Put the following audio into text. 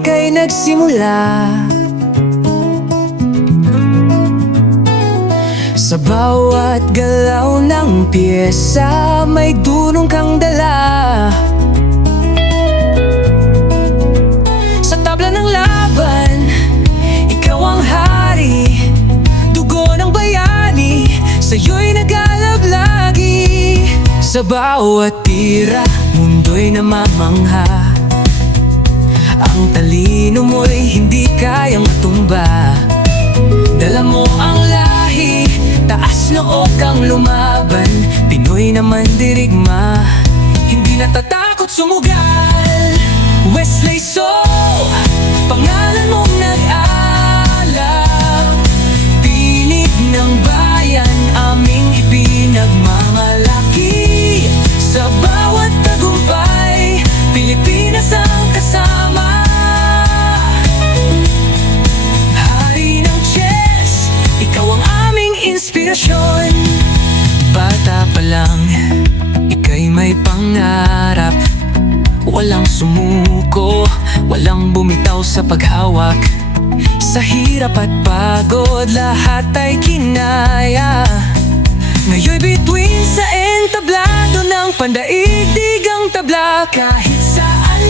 ika'y nagsimula. Sa bawat galaw ng piyesa, may dunong kang dala. Sa tabla ng laban, ikaw ang hari. Dugo ng bayani, sa'yo'y nagalab lagi. Sa bawat tira, mundo'y namamangha. Ang talino mo'y hindi kayang matumba. Dala mo ang lahi, taas noo kang lumaban. Pinoy naman dirigma, hindi natatakot sumugal. Wesley So, pangalan mong nag-alab. Tinig ng bayan, aming ipinagmamalaki. Sa bawat tagumpay, Pilipinas ang kasama. Hari ng chess, ikaw ang aming inspirasyon. Bata pa lang, ika'y may pangarap. Walang sumuko, walang bumitaw sa paghawak. Sa hirap at pagod, lahat ay kinaya. Ngayon'y bituin sa entablado ng pandaigdig ang tabla. Kahit saan